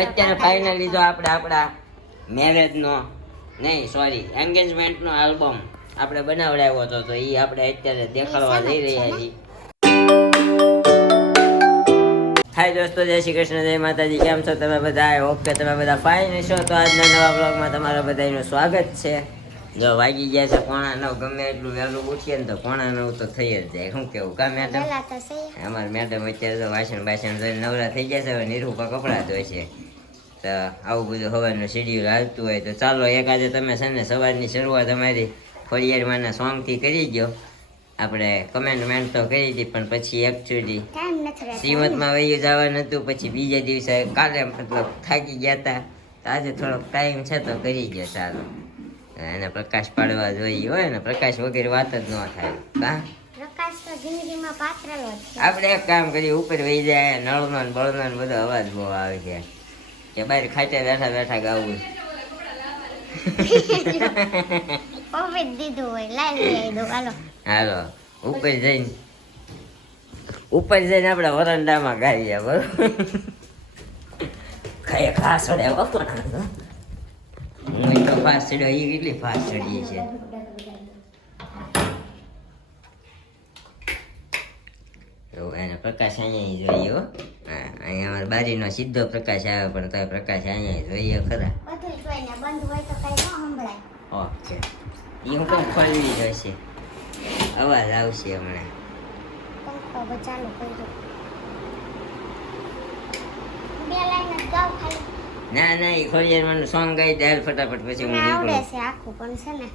અત્યારે ફાઇનલી જો આપણે આપણા મેરેજનો નહીં સોરી એન્ગેજમેન્ટનો આલ્બમ આપણે બનાવડાવ્યો હતો તો એ આપણે અત્યારે દેખાડવા જઈ રહ્યા છીએ. હાય દોસ્તો, જય શ્રી કૃષ્ણ, જય માતાજી. કેમ છો તમે બધા? ઓકે, તમે બધા ફાઇન છો? તો આજના નવા બ્લોગમાં તમારા બધાનું સ્વાગત છે. જો વાગી ગયા છે 9:15. ગમે એટલું વહેલું ઉઠીએ ને તો 9:15 તો થઈ જ જાય. શું કેવું કા મેડમ? અમારા મેડમ અત્યારે તો વાસણ ધોઈને નવરા થઈ ગયા છે. હવે નિરૂપા કપડાં ધોય છે. તો આવું બધું સવારનું શેડ્યુલ હાલતું હોય તો ચાલો એક આજે તમે છે ને સવારની શરૂઆત અમારી ખોડિયારમાંના સોંગથી કરી ગયો. આપણે કમેન્ટમેન્ટ તો કરી હતી પણ પછી એકચ્યુઅલી શ્રીમતમાં વયું જવાનું હતું. પછી બીજા દિવસે કાલે મતલબ થાકી ગયા હતા. તો આજે થોડોક ટાઈમ છે તો કરી ગયો. ચાલો એને પ્રકાશ પાડવા જોઈએ હોય ને, પ્રકાશ વગેરે વાત જ ન થાય. કા આપણે એક કામ કરીએ, ઉપર વહી જાય. નળનો ને બળનો ને બધો અવાજ બહુ આવે છે કે બહાર ખાતે બેઠા બેઠા ગાવું. હાલો ઉપર જઈને આપણે વરંડામાં ગાઈએ. બરોબર, ખાય ખાસ ચડે હું એટલો ફાસ્ટ ચડ્યો, એ કેટલી ફાસ્ટ ચડીએ છે. એને પ્રકાશ અહીંયા જોઈએ હો. હા, અહીંયા અમારા બારીનો સીધો પ્રકાશ આવે પણ તો પ્રકાશ અહીંયા જોઈએ ખરા. ઓકે, એ હું કેમ ખોલવી જશે, અવાજ આવશે હમણાં. ના ના, એ ખોડિયારમાંનું સોંગ ગાઈ દે ફટાફટ, પછી હું નીકળું. આખું પણ છે ને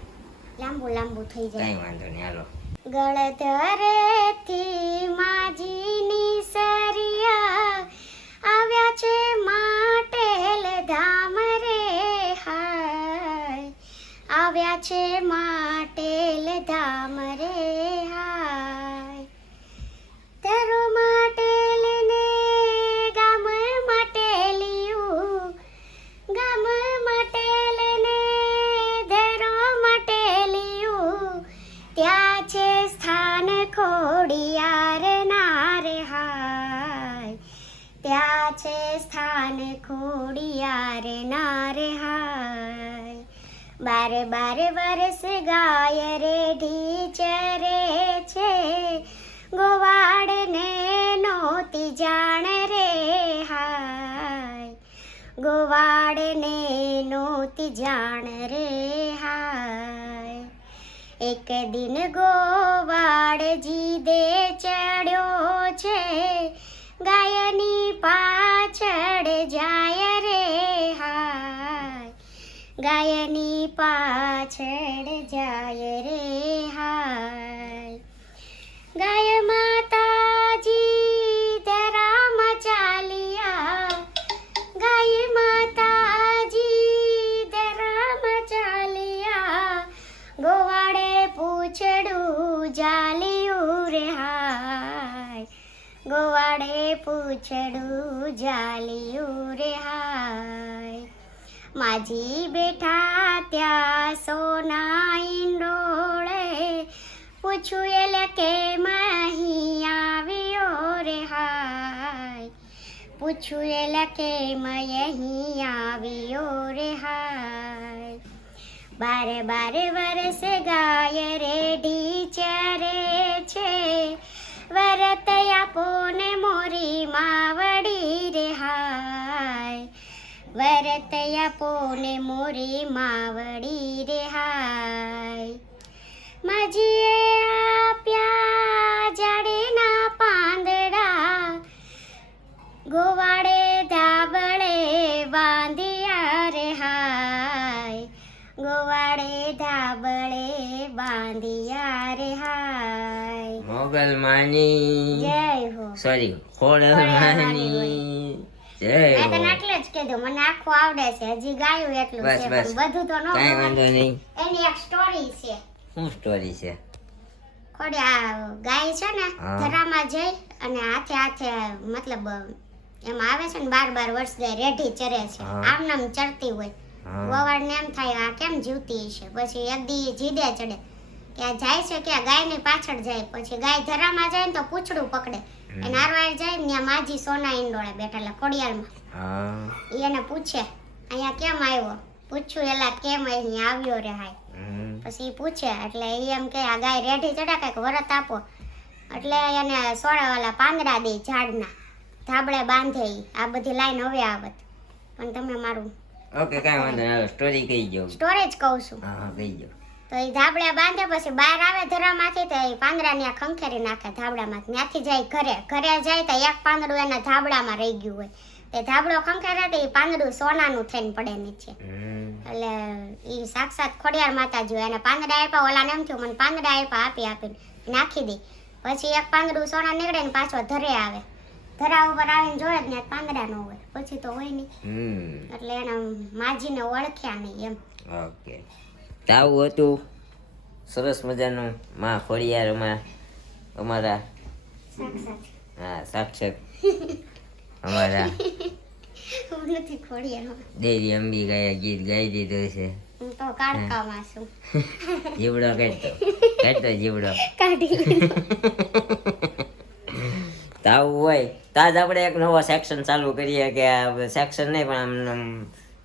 લાંબુ થઈ જાય. કઈ વાંધો નહીં, હાલો. ગળધરેથી માજીની સરિયા આવ્યા છે માટેલ ધામ રે હાય, આવ્યા છે માટેલ ધામ રે હાય. ધરો માટેલ ને ગામ માટેલિયું, ગામ માટેલ ને ધરો માટેલિયું, ત્યાં છે સ્થાન ખોડિયાર ના રે હાય, ત્યાં છે સ્થાન ખોડિયાર ના રે હાય. બારે બારે વરસ ગાય રેઢી ચરે છે, ગોવાડ ને નોતી જાણ રે હાય, ગોવાડ ને નોતી જાણ રે હાય. એક દિન ગોવાળજી દે ચડ્યો છે, ગાયની પાછળ જાય રે હાય, ગાયની પાછળ જાય રે હાય. ગાય માતાજી ધરામાં ચાલ્યા, ગાય માતાજી ધરામાં ચાલ્યા, ગોવાળે પૂછડું જાલિયું રે હાય, ગોવાળે પૂછડું જાલિયું રે હાય. માજી બેઠા ત્યાં સોના ઈંડોળે, પૂછું એટલે કેમ અહીં આવ્યો રે હાય, પૂછું એટલે કેમ અહીં આવ્યો રે હાય. બારે બારે વરસ ગાય રેઢી ચરે છે, વરત આપો ને મોરી માવડી રે હાય, વરત આપો ને મોરી માવડી રે હાય. માજીએ આપ્યા જાડેના પાંદડા, ગોવાળે ધાબળે બાંધ્યા રે હાય, ગોવાળે ધાબળે બાંધ્યા રે હાય. મોગલ માની જય હો, સોરી ખોડિયારમાંની જય હો. મેં તને એટલે જ કીધું, મને આખું આવડે છે, હજી ગાયું એટલું બસ છે બસ, પણ બધું તો ન કઈ ગવાય. વાંધો નહીં. એની એક સ્ટોરી છે. શું સ્ટોરી છે? ખોડિયા ગાય છે ને હા. ધરામાં જઈ અને હાથે હાથે મતલબ એમાં આવે છે ને 12 વર્ષ ગાય રેઢી ચરે છે, હા. આમ નામ ચરતી હોય. હા. વવાડ ને એમ થાય આ કેમ જીવતી છે. પછી એક દી જીદે ચડે કે આ જાય છે કે આ ગાયની પાછળ જાય. પછી ગાય ધરામાં જાય ને તો પૂંછડું પકડે, એને હારવાર જાય ને ત્યાં માજી સોના ઈંડોળે બેઠેલા ખોડિયારમાં. હા. એ એને પૂછે અહીંયા કેમ આવ્યો, પૂછ્યું એલા કેમ અહીંયા આવ્યો રે હાય. પછી ઈ પૂછે એટલે ઈ એમ કે આ ગાય રેઢી ચડા કંઈક વરત આપો, એટલે એને સોળાવાલા પાંદડા દે ઝાડના, ધાબળે બાંધે ઈ. આ બધી લાઈન હવે આવત, પણ તમે મારું ઓકે કાંઈ વાંધો નહીં, સ્ટોરી કહી જાઓ. સ્ટોરેજ કહું છું. હા કહી જાઓ. તો એ ધાબળે બાંધે, પછી બહાર આવે ધરામાંથી તો એ પાંદડા ત્યાં ખંખેરી નાખે ધાબળામાં. ત્યાંથી જાય ઘરે, ઘરે જાય તો એક પાંદડું એના ધાબળામાં રહી ગયું હોય, તે ધાબળો ખંખેરે તો એ પાંદડું સોનાનું થઈને પડે નીચે. એટલે એ સાક્ષાત ખોડિયાર માતાજી હોય. એને પાંદડા આપ્યા, ઓલાને એમ થયું મને પાંદડા આપ્યા, આપીને નાખી દે. પછી એક પાંદડું સોના નીકળે ને પાછો ધરે આવે, ધરા ઉપર આવીને જોયે ને પાંદડા ન હોય, પછી તો હોય નહીં. એટલે એના માજીને ઓળખ્યા નહીં એમ. ઓકે, આવું હતું સરસ મજાનું માં ખોડિયારમાં અમારા. સાક્ષાત હા સાક્ષાત અમારા હું નથી ખોડિયાર, દેવી અંબિકાએ ગીત ગાઈ દીધું છે. હું તો કાળકામાં છું. જીવડો કાઢતો જીવડો કાઢી લીધો. તો આવું હોય તો આજ આપણે એક નવો સેક્શન ચાલુ કરીએ કે આ સેક્શન નહીં પણ આમ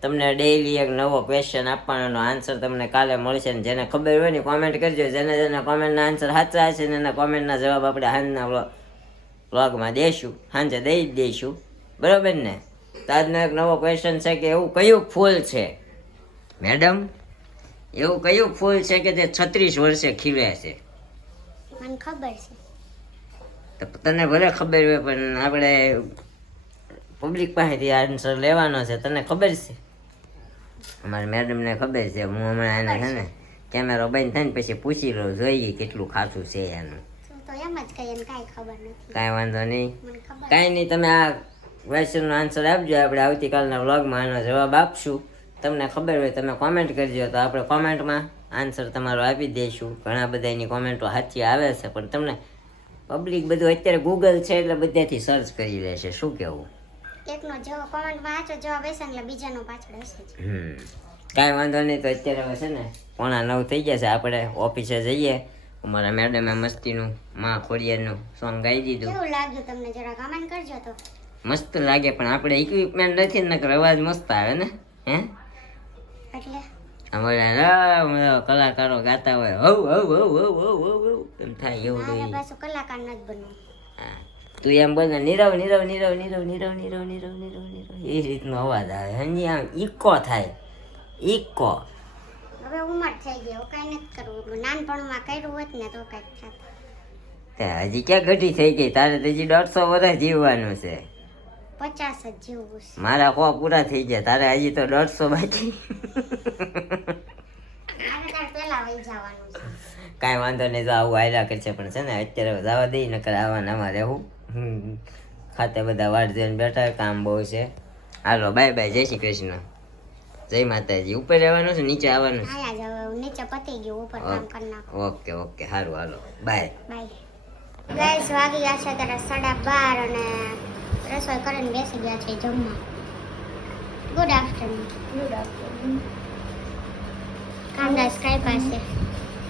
તમને ડેઈલી એક નવો ક્વેશ્ચન આપવાનો, આન્સર તમને કાલે મળશે ને જેને ખબર હોય ને કોમેન્ટ કરજો. જેને કોમેન્ટના આન્સર સાચા હશે ને એના કોમેન્ટના જવાબ આપણે હાંજના વ્લોગમાં દઈશું, સાંજે દઈ જ દઈશું, બરાબર ને? તો આજનો એક નવો ક્વેશ્ચન છે કે એવું કયું ફૂલ છે મેડમ, એવું કયું ફૂલ છે કે જે 36 વર્ષે ખીલે છે? મને ખબર છે. તો તને ભલે ખબર હોય પણ આપણે પબ્લિક પાસેથી આન્સર લેવાનો છે. તને ખબર છે? અમારી મેડમને ખબર છે. હું હમણાં એને છે ને કેમેરો બંધ થાય ને પછી પૂછી લઉં, જોઈએ કેટલું ખાતું છે એનું. તો એમ જ કહીએ ને કાંઈ ખબર નથી. કાંઈ વાંધો નહીં, મને ખબર. કાંઈ નહીં. તમે આ ક્વેશ્ચનનો આન્સર આપજો, આપણે આવતીકાલના વ્લોગમાં આનો જવાબ આપશું. તમને ખબર હોય તમે કોમેન્ટ કરજો, તો આપણે કોમેન્ટમાં આન્સર તમારો આપી દઈશું. ઘણા બધા એની કોમેન્ટો સાચી આવે છે, પણ તમને પબ્લિક બધું અત્યારે ગૂગલ છે એટલે બધાથી સર્ચ કરી લેશે. શું કહેવું? એકનો જવાબ કોમેન્ટમાં સાચો જવાબ હશે એટલે બીજાનો પાછળ હશે જ. કાંઈ વાંધો નહીં. તો અત્યારે હવે છે ને 8:45 થઈ ગયા છે, આપણે ઓફિસે જઈએ. અમારા મેડમે મસ્તીનું માં ખોડિયારનું સોંગ ગાઈ દીધું. કેવું લાગ્યું તમને જરા કમેન્ટ કરજો. તો મસ્ત લાગે પણ આપણે ઇક્વિપમેન્ટ નથી ને, નકર અવાજ મસ્ત આવે ને. હે એટલે અમારા કલાકારો ગાતા હોય હવ હવ હવ હવ હવ હવ એમ થાય એવું મારે જોઈએ. પાછું કલાકાર નથી બનવું. હા તું એમ બોલ ને નીરવ નીરવ નીરવ નીરવ નીરવ નીરવ નીરવ નીરવ નીરવ એ રીતનો અવાજ આવે. હજી આમ ઈકો થાય, ઈકો. હવે ઉંમર થઈ ગઈ, હવે કાંઈ નથી કરવું. નાનપણમાં કર્યું હોત ને તો કાંઈક થાત. તે હજી ક્યાં ઘટી થઈ ગઈ? તારે તો હજી 150 વર્ષ જીવવાનું છે. 50 જ જીવવું છે. મારા 100 પૂરા થઈ ગયા, તારે હજી તો 150 બાકી. મારે તાર પહેલા વહી જવાનું છે. કાંઈ વાંધો નહીં, તો આવું હાલ્યા કરશે. પણ છે ને અત્યારે જવા દઈ, નકર આવા નામાં રહેવું. ખાતે બધા વાટ જોઈને બેઠા, કામ બહુ છે. હાલો બાય બાય, જય શ્રી કૃષ્ણ, જય માતાજી. ઉપર રહેવાનું છે નીચે આવવાનું છે? આયા જ હવે નીચે પતી ગયું, ઉપર કામ કરી નાખો. ઓકે ઓકે સારું, હાલો બાય બાય. ગાઈસ વાગી ગયા છે ત્યારે 12:30 અને રસોઈ કરીને બેસી ગયા છે જમવા. Good afternoon. Good afternoon. કાંદા સ્કાય પાસે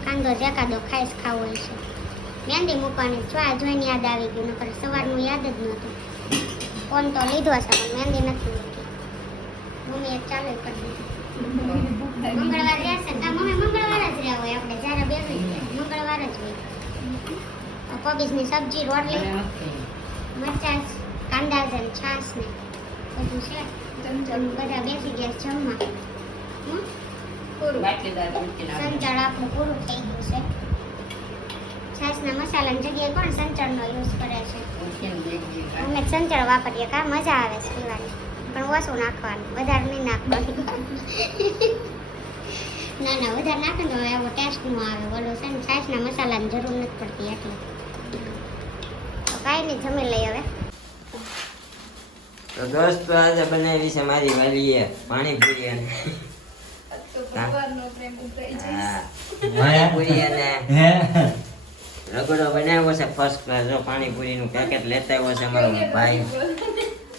કાંદો જેકાદો ખાઈશ ખાવો હોય છે. મહેંદી મૂકવાની ચા જોઈને યાદ આવી ગયું, નકર સવારનું યાદ જ નહોતું. ફોન તો લીધો છે પણ મહેંદી નથી મૂકી. મમ્મીએ ચાલુ કરી દીધું. મંગળવાર રહેશે ને મમ્મી મંગળવાર જ રહ્યા હોય, આપણે જ્યારે બેસી મંગળવાર જ હોય. કોબીજની સબ્જી, રોટલી, મરચાં, કાંદા છે, છાશ ને બધું છે. બધા બેસી ગયા જમવા. સંચળ આપણું પૂરું થઈ ગયું છે. છાશના મસાલાની જગ્યાએ કોણ સંચળનો યુઝ કરે છે? અમે સંચળ વાપરીએ. કા મજા આવે છે પીવાની, પણ ઓછું નાખવાનું, વધારે નહીં નાખવાનું. ના ના વધારે નાખે તો એવો ટેસ્ટ નો આવે. બોલો છે ને છાશના મસાલાની જરૂર નથી પડતી એટલે. તો કાંઈ નહીં, જમી લઈ હવે. તો દોસ્તો આજે બનાવી છે મારી વાલીએ પાણીપુરી અને પાણીપુરી અને રગડો બનાવ્યો છે ફર્સ્ટ ક્લાસ. જો પાણીપુરીનું પેકેટ લેતા આવ્યો છે અમારો ભાઈ.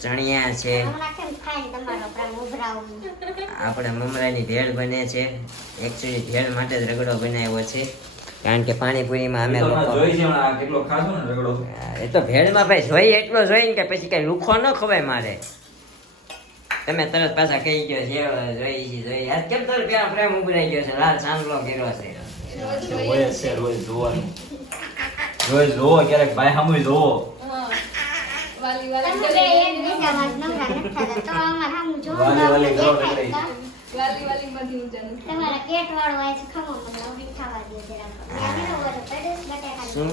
ચણિયા છે, હમણાં કેમ ખાઈને તમારો પ્રાણ ઉભરાવું. આપણે મમરાની ભેળ બને છે. એકચ્યુઅલી ભેળ માટે જ રગડો બનાવ્યો છે, કારણ કે પાણીપુરીમાં અમે લોકો એ તો ભેળમાં ભાઈ જોઈ એટલો જોઈ ને કે પછી કઈ લુખો ન ખવાય મારે. તમે તરત પાછા કહી ગયો છે જોઈ આજ કેમ તરત પ્યાર પ્રેમ ઉભરાઈ ગયો છે લાલ સાંભળો કર્યો છે રોજ છે રોજ જોવાનું રોજ જોવો ક્યારેક ભાઈ સામું જોવો વાલી તમે બે વાલી એકબીજામાં જ નવરા નથી થતા. તો અમારે સામું જોવું વાલી વાલી આપણે કરો દેખાય એટલે. તો. વાલી વાલી માંથી ઊંચા નથી. તમારા પેટ વાળો હોય છે ખમો મતલબ ઉભી થવા દે જરાક. મેં કીધું બધું પડ્યું છે બટેકાનું. શું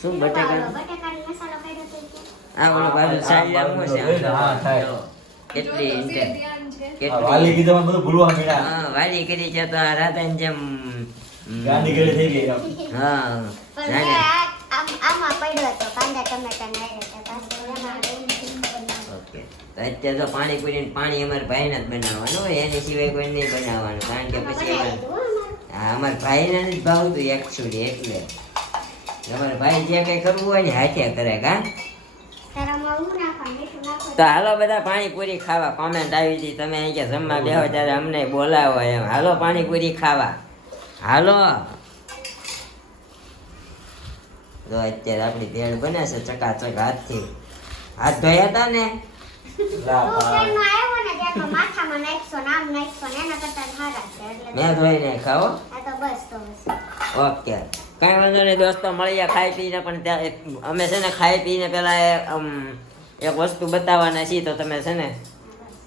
શું ઓલો બટેકા બટેકાનો મસાલો કર્યો તો ઈ. આ ઓલો બાજુ સારી આમ છે હા, થાય. કેટલી જો તો ઇન્ટેન્સ ધ્યાન છે. આ વાલી કીધું બધું ભૂલવા મળ્યા હા વાલી કરી છે તો આ રાધાની જેમ ગાંધી ઘરે થઈ ગઈ આમ. હા પણ જાણે. મેં આમાં પડ્યો હતો કાંદા ટમેટા નાખ્યા હતા. પાછું એમાં ઓકે તો અત્યારે તો પાણી અમારા ભાઈને જ બનાવવાનું હોય એની સિવાય કોઈ નહીં બનાવવાનું કારણ કે પછી હા અમારા ભાઈને જ ભાવતું એકચુઅલી એટલે અમારા ભાઈ જે કઈ કરવું હોય ને હાથે કરે કા તારામાં ઊંઘ નાખવાનું, મીઠું નાખવાનું. તો હાલો બધા પાણીપુરી ખાવા કોમેન્ટ આવી હતી તમે અહીં કે જમવા બેહો ત્યારે અમને બોલાવો એમ હાલો પાણીપુરી ખાવા હાલો તો અત્યારે આપણી ભેળ બને છે ચકાચક હાથથી હાથ ધોયા હતા ને લા તું પા. ટ્રેનમાં આવ્યો ને ત્યાં તો માથામાં નાખશો ને આમ નાખશો ને એના કરતા સારા છે એટલે મેં ધોઈને ખાઓ આ તો બસ તો બસ. ઓકે કાંઈ વાંધો નહીં દોસ્તો મળીએ ખાઈ પીને પણ ત્યાં અમે છે ને ખાઈ પીને પેલા એક વસ્તુ બતાવવાના છીએ તો તમે છે ને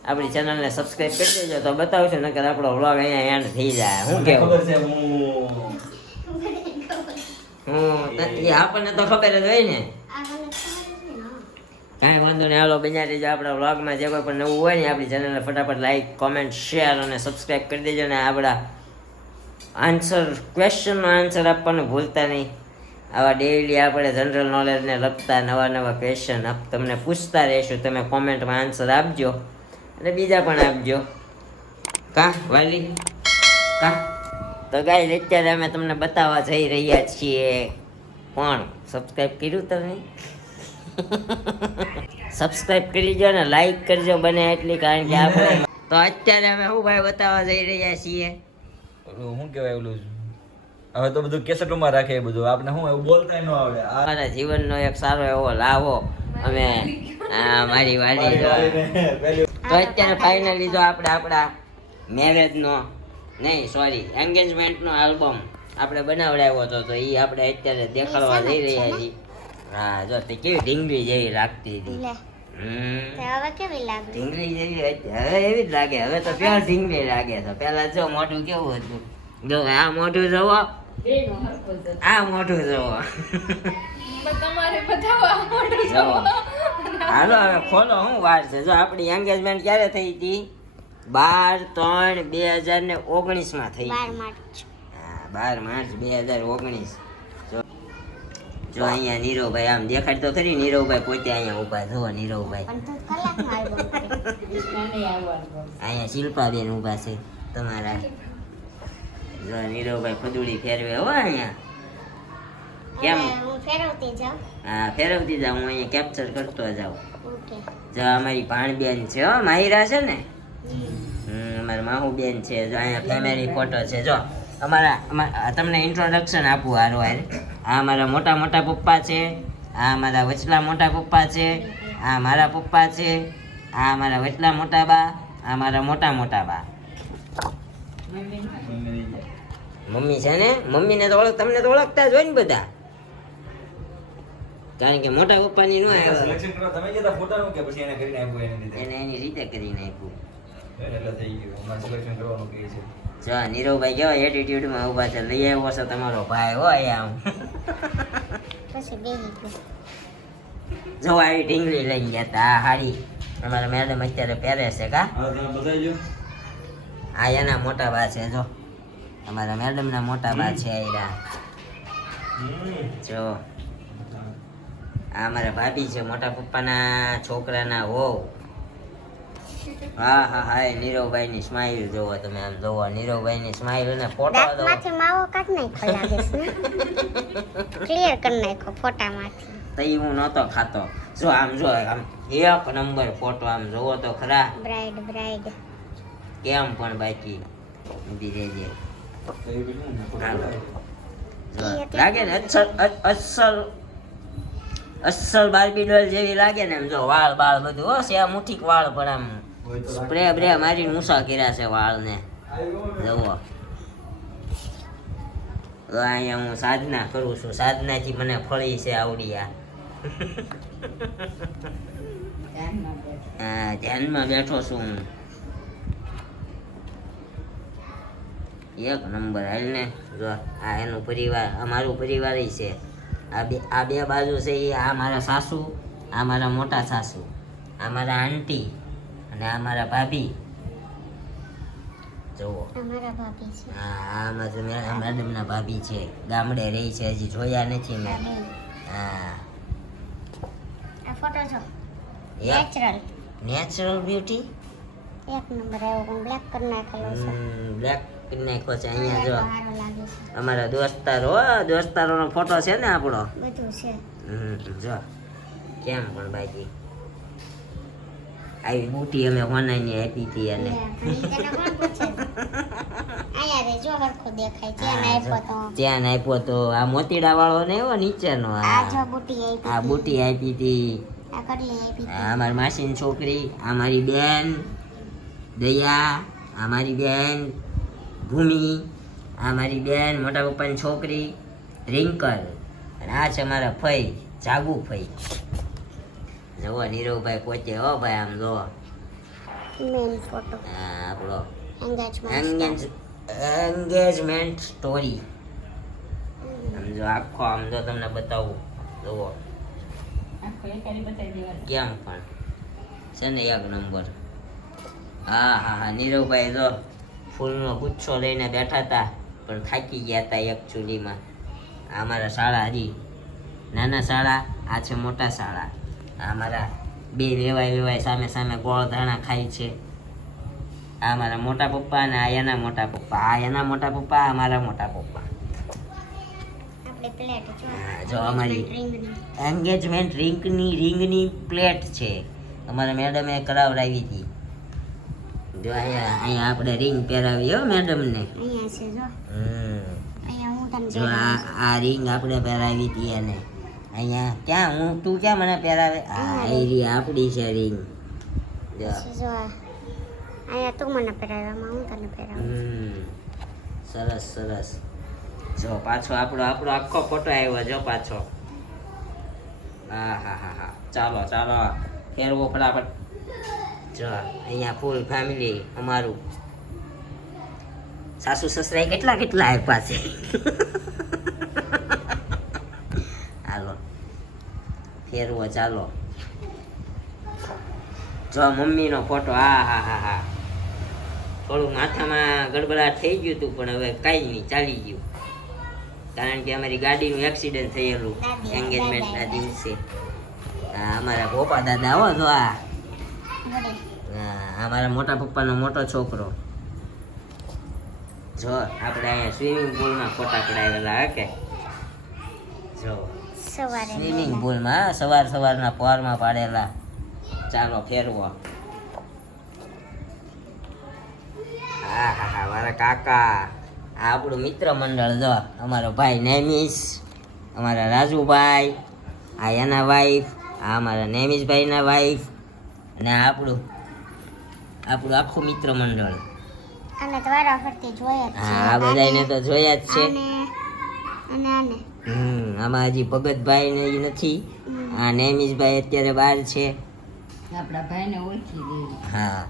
આપણી ચેનલને સબસ્ક્રાઇબ કરી દેજો તો બતાવશું નકર આપણો વ્લોગ અહીંયા એન્ડ થઈ જાય શું મને કેવું ખબર છે હું એ આપણને તો ખબર જ હોય ને આ મને ખબર જ છે ને. કાંઈ વાંધો નહીં હાલો બન્યા રહેજો આપણા વ્લોગમાં જે કોઈ પણ નવું હોય ને આપણી ચેનલને ફટાફટ લાઈક કોમેન્ટ શેર અને સબસ્ક્રાઇબ કરી દેજો ને આપણા ક્વેશ્ચનનો આન્સર આપવાનું ભૂલતા નહીં આવા ડેઈલી આપણે જનરલ નોલેજને લગતા નવા નવા ક્વેશ્ચન તમને પૂછતા રહીશું તમે કોમેન્ટમાં આન્સર આપજો અને બીજા પણ આપજો કા વાલી કા તો ગાઈસ અત્યારે અમે તમને બતાવવા જઈ રહ્યા છીએ પણ સબસ્ક્રાઇબ કર્યું તમે સબસ્ક્રાઇબ કરી દો ને લાઈક કરજો બને એટલી કારણ કે આપણે તો અત્યારે અમે શું ભાઈ બતાવવા જઈ રહ્યા છીએ ઓલું શું કહેવાય ઓલું હવે તો બધું કેસેટોમાં રાખે એ બધું આપણે શું એવું બોલતા ન આવડે આ અમારા જીવનનો એક સારો એવો લાવો અમે મારી વાડી તો અત્યારે ફાઇનલી જો આપણે આપણા મેરેજનો નહીં સોરી એન્ગેજમેન્ટનો આલ્બમ આપણે બનાવડાવ્યો હતો તો એ આપણે અત્યારે દેખાડવા જઈ રહ્યા છીએ હા જો તે કેવી ઢીંગલી જેવી લાગતી હતી લે તો હવે કેવી લાગે? ઢીંગલી જેવી હવે એવી જ લાગે હવે તો પ્યોર ઢીંગલી લાગે છે પેલા જો મોઢું કેવું હતું જો આ મોઢું જોવો બેનો હરખો છે. આ મોઢું જોવો પણ તમારે બતાવવા મોઢું જો જોવો. હાલો હવે ખોલો શું વાર છે જો આપણી એન્ગેજમેન્ટ ક્યારે થઈ હતી 12/3/2019 માં થઈ 12 માર્ચ. હા 12 માર્ચ 2019 જો અહીંયા નીરવભાઈ આમ દેખાડ તો ખરી નીરવભાઈ પોતે અહીંયા ઊભા જો નીરવભાઈ પણ તું કલાકમાં આલ્બમ કરી. અહીંયા શિલ્પાબેન ઊભા છે તમારા જો નીરવભાઈ ખુદુડી ફેરવે હો અહીંયા કેમ હવે હું ફેરવતી જાઉં. હા ફેરવતી જાઉં હું અહીંયા કેપ્ચર કરતો જાઉં ઓકે. જો અમારી ભાણબેન છે હો માહિરા છે ને અમારા માહુબેન છે જો અહીંયા ફેમિલી ફોટો છે જો તમને ઇન્ટ્રોડક્શન આપું હારો હારે આ મારા મોટા મોટા પપ્પા છે આ મારા વચલા મોટા પપ્પા છે આ મારા પપ્પા છે આ મારા વચલા મોટા બા આ મારા મોટા મોટા બા મમ્મી છે ને મમ્મીને તો તમને તો ઓળખતા જ હોય ને બધા કારણ કે મોટા પપ્પાની નો આવ્યો સિલેક્શન કરવા તમે કીધા ફોટાનું કે પછી એને કરીને આપ્યું એને લીધે એને એની રીતે કરી નાખ્યું એટલે થઈ ગયું અમારે સિલેક્શન કરવાનું કહે છે જો નીરવભાઈ કેવા એટીટ્યુડમાં ઊભા છે લઈ આવ્યો છે તમારો ભાઈ હોય આમ પછી બેહી ગયું. જો આવી ઢીંગલી લઈ ગયા તા આ હાડી તમારા મેડમ અત્યારે પહેરે છે કા હવે તમે બતાવજો આ એના મોટા બા છે જો તમારા મેડમના મોટા બા છે આયરા જો આ અમારા ભાભી છે મોટા પપ્પાના છોકરાના વહુ હા હા હા એ નીરવભાઈની સ્માઈલ જોવો તમે આમ જોવો નીરવભાઈની સ્માઈલ અને ફોટો જોવો દાંતમાંથી માવો કાઢ નાખ્યો લાગે છે. ક્લિયર કરી નાખ્યો ફોટામાંથી. તઈ હું નહોતો ખાતો જો આમ જો આમ એક નંબર ફોટો આમ જોવો તો ખરા બ્રાઇડ બ્રાઇડ. કેમ પણ બાકી ઊભી રહેજે હાલો. જો, લાગે ને અસલ બાર્બી ડોલ જેવી લાગે ને એમ જો વાળ બાળ બધું હો છે આ મુઠીક વાળ પણ આમ સ્પ્રે બ્રે મારી મૂસા કર્યા છે વાળને જુઓ તો અહીંયા હું સાધના કરું છું સાધનાથી મને ફળી છે આવડિયા હા ધ્યાનમાં બેઠો છું હું એક નંબર હાલ ને જો આ એનું પરિવાર અમારું પરિવાર છે આ બે બાજુ છે એ આ મારા સાસુ આ મારા મોટા સાસુ આ મારા આંટી અને આ મારા ભાભી જુઓ અમારા ભાભી છે હા આ મેડમના ભાભી છે ગામડે રહી છે હજી જોયા નથી મેં હા આ ફોટો જો એક નેચરલ નેચરલ બ્યુટી એક નંબર આવ્યો પણ બ્લેક કરી નાખેલો છે બ્લેક નાખ્યો છે અહીંયા જો સારો લાગે છે અમારા દોસ્તારોનો ફોટો છે ને આપણો બધું છે જો કેમ પણ બાકી આવી બુટી અમે હોનાની આપી હતી અને અહીંયા રે જો હરખો દેખાય છે આપ્યો તો ત્યાં આપ્યો તો આ મોતીડા વાળો ને એવો નીચેનો આ જો બુટી આપી આ બુટી આપી હતી આ કડલી આપી આ મારી માસીની છોકરી આ મારી બેન દયા આ મારી બેન ભૂમિ આ મારી બેન મોટા પપ્પાની છોકરી રિંકલ અને આ છે મારા ફઈ જાગુ ફઈ જુઓ નીરવભાઈ પોતે હો ભાઈ આમ જો મેન ફોટો હા આપણો એંગેજમેન્ટ એંગેજમેન્ટ સ્ટોરી આમ જો આખો આમ જો તમને બતાવું જુઓ કેમ પણ છે ને એક નંબર હા હા હા નીરવભાઈ જો ફૂલનો ગુચ્છો લઈને બેઠા હતા પણ થાકી ગયા હતા એક ચૂલીમાં આ મારા શાળા હજી નાના શાળા આ છે મોટા શાળા આ મારા બે વેવાય સામે સામે ગોળ ધાણા ખાય છે આ મારા મોટા પપ્પા અને આ એના મોટા પપ્પા આ એના મોટા પપ્પા આ મારા મોટા પપ્પા આપણે પ્લેટ જો જો અમારી રિંગની એન્ગેજમેન્ટ રિંગની પ્લેટ છે અમારા મેડમે કરાવડાવી હતી જો અહીંયા આપણે રિંગ પહેરાવી હો મેડમને અહીંયા છે જો અહીંયા હું તને જો આ રિંગ આપણે પહેરાવી હતી એને અહીંયા ક્યાં તું ક્યાં મને પહેરાવે આ એ રી આપણી છે રિંગ જો જો અહીંયા તું મને પહેરાવવામાં હું તને પહેરાવું સરસ સરસ જો પાછો આપણો આખો ફોટો આવ્યો જો પાછો હા હા હા હા ચાલો ચાલો ફેરવો ફટાફટ જો અહીંયા ફૂલ ફેમિલી અમારું સાસુ સસરાએ કેટલા આપ્યા છે હાલો ફેરવો ચાલો જો મમ્મીનો ફોટો હા હા હા હા થોડું માથામાં ગડબડાટ થઈ ગયું હતું પણ હવે કાંઈ નહીં ચાલી ગયું કારણ કે અમારી ગાડીનું એક્સિડન્ટ થયેલું એન્ગેજમેન્ટના દિવસે હા અમારા ગોપા દાદા હો જો આ અમારા મોટા પપ્પાનો મોટો છોકરો જો આપણે અહીંયા સ્વિમિંગ પુલમાં ફોટા પડાવેલા કે જો સવારે સ્વિમિંગ પુલમાં સવારના પોરમાં પાડેલા ચાલો ફેરવો હા હા હા મારા કાકા આ આપણું મિત્ર મંડળ જો અમારો ભાઈ નેમિસ અમારા રાજુભાઈ આ એના વાઈફ આ અમારા નેમિસભાઈના વાઈફ અને આપણું આખું મિત્ર મંડળ અને દ્વારા ફરતી જોયા જ છે હા આ બધાને તો જોયા જ છે આને આમાં હજી ભગતભાઈ ને ઈ નથી આ નેમિસભાઈ અત્યારે બહાર છે આપણા ભાઈને ઓળખી દે હા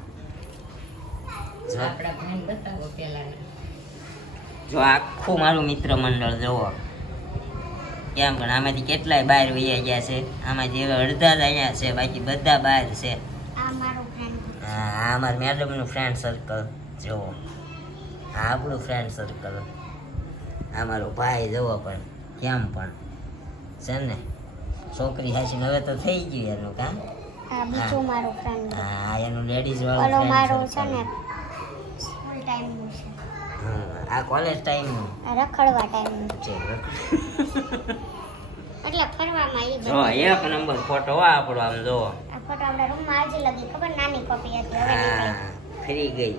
આપણા ભાઈને બતાવો પેલા જો આખું મારું મિત્ર મંડળ જોવો કેમ પણ આમાંથી કેટલાય બહાર વૈયા ગયા છે આમાંથી હવે અડધા જ અહીંયા છે બાકી બધા બહાર છે આ મારો ફ્રેન્ડ હા આ અમારા મેડમનું ફ્રેન્ડ સર્કલ જોવો આ આપણું ફ્રેન્ડ સર્કલ આ મારો ભાઈ જોવો પણ કેમ પણ છે ને છોકરી હાશી હવે તો થઈ ગયું એનું કામ આ બીજું મારો ફ્રેન્ડ હા એનું લેડીઝ ઓલો વાળું મારો friend છે circle. ને સ્કૂલ ટાઈમનું છે આ કોલેજ ટાઈમનું આ રખડવા ટાઈમનું છે એટલે ફરવામાં ઈ જો એક નંબર ફોટો આપણો આમ જો આ ફોટો આપણા રૂમમાં આજે લગી ખબર નાની કોપી હતી હવે નીકળી ફરી ગઈ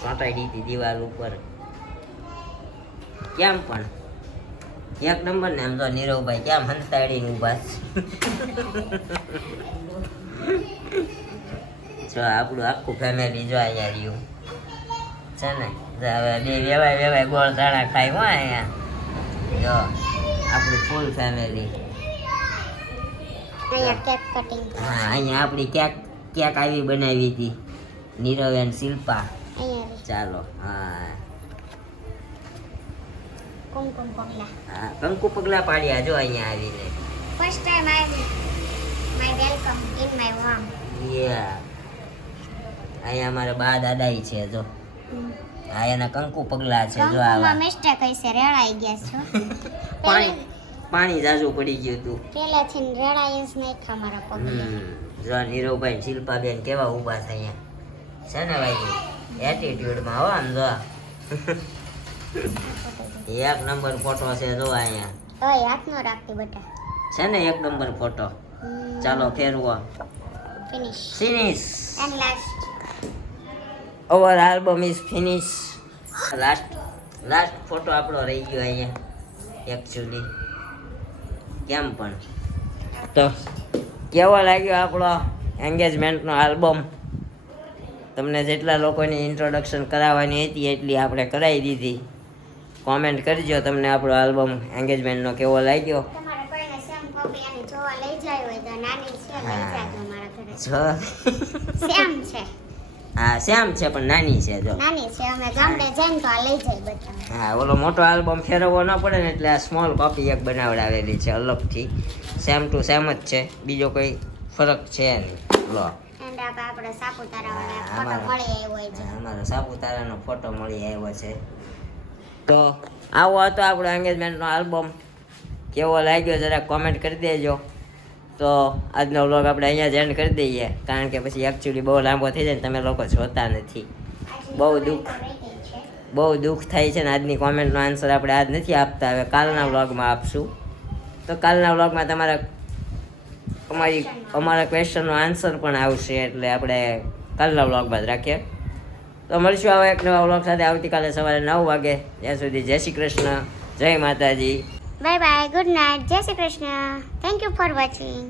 ચોંટાડી હતી દિવાલ ઉપર કેમ પણ એક નંબર ને આમ તો નીરવભાઈ કેમ હંતાડીને ઊભા છે જો આપણું આખું ફેમિલી જો અહીંયા રહ્યું છે ને. હવે બે વેવાય ગોળ ધાણા ખાય હો અહીંયા. જો આપણું ફૂલ ફેમિલી. અહીંયા કેક કટિંગ. હા અહીંયા આપણી કેક આવી બનાવી હતી નીરવ એન્ડ શિલ્પા. અહીંયા ચાલો હા કુમકુમ પગલા. હા કંકુ પગલા પાડ્યા જો અહીંયા આવીને. First time my welcome in my home. યા અહીંયા અમારા બા દાદાઈ છે જો. આ એના કંકુ પગલા છે જો આવા. કંકુમાં મિસ્ટેક હશે, રેડાઈ ગયા છો. પાણી જાજુ પડી ગયું હતું. પહેલેથી રેડાઈ જ નહીં ખા મારા પગલે. જો નીરવભાઈ ને શિલ્પાબેન કેવા ઊભા છે અહીંયા છે ને ભાઈ એટીટ્યુડમાં હો આમ જો. એક નંબર ફોટો છે જો અહીંયા ઓય હાથ નો રાખતી બેટા. છે ને એક નંબર ફોટો. ચાલો ફેરવો. Finish and last. Our album is finish. Last photo આપણો રહી ગયો અહીંયા એકચ્યુઅલી. કેમ પણ તો કેવો લાગ્યો આપણો એન્ગેજમેન્ટનો આલ્બમ? તમને જેટલા લોકોની ઇન્ટ્રોડક્શન કરાવવાની હતી એટલી આપણે કરાવી દીધી. કોમેન્ટ કરજો તમને આપણો આલ્બમ એન્ગેજમેન્ટનો કેવો લાગ્યો. તમારે કોઈને સેમ કોપી આની જોવા લઈ જાય હોય તો નાની છે લઈ જાજો મારા ઘરે. સેમ છે. હા સેમ છે પણ નાની છે જો. નાની છે, અમે ગામડે જઈને તો આ લઈ જાય બધા. હા ઓલો મોટો આલ્બમ ફેરવવો ન પડે ને એટલે આ સ્મોલ કોપી એક બનાવડાવેલી છે અલગથી. સેમ ટુ સેમ જ છે, બીજો કોઈ ફરક છે નહીં. લો એન્ડ આપણે સાપુતારા વાળા ફોટો મળી આવ્યો છે. અમારો સાપુતારાનો ફોટો મળી આવ્યો છે. તો આવો હતો આપણો એન્ગેજમેન્ટનો આલ્બમ. કેવો લાગ્યો જરા કોમેન્ટ કરી દેજો. તો આજનો વ્લોગ આપણે અહીંયા જ એન્ડ કરી દઈએ, કારણ કે પછી એકચ્યુઅલી બહુ લાંબો થઈ જાય ને તમે લોકો જોતા નથી. બહુ દુઃખ થાય છે ને આજની કોમેન્ટનો આન્સર આપણે આજ નથી આપતા, હવે કાલના વ્લોગમાં આપશું. તો કાલના વ્લોગમાં અમારા ક્વેશ્ચનનો આન્સર પણ આવશે, એટલે આપણે કાલના વ્લોગમાં જ રાખીએ. તો મળશું આવા એક નવા વ્લોગ સાથે આવતીકાલે સવારે 9 વાગે. ત્યાં સુધી જય શ્રી કૃષ્ણ, જય માતાજી. બાય બાય, ગુડ નાઇટ, જય Shri Krishna. Thank you for watching.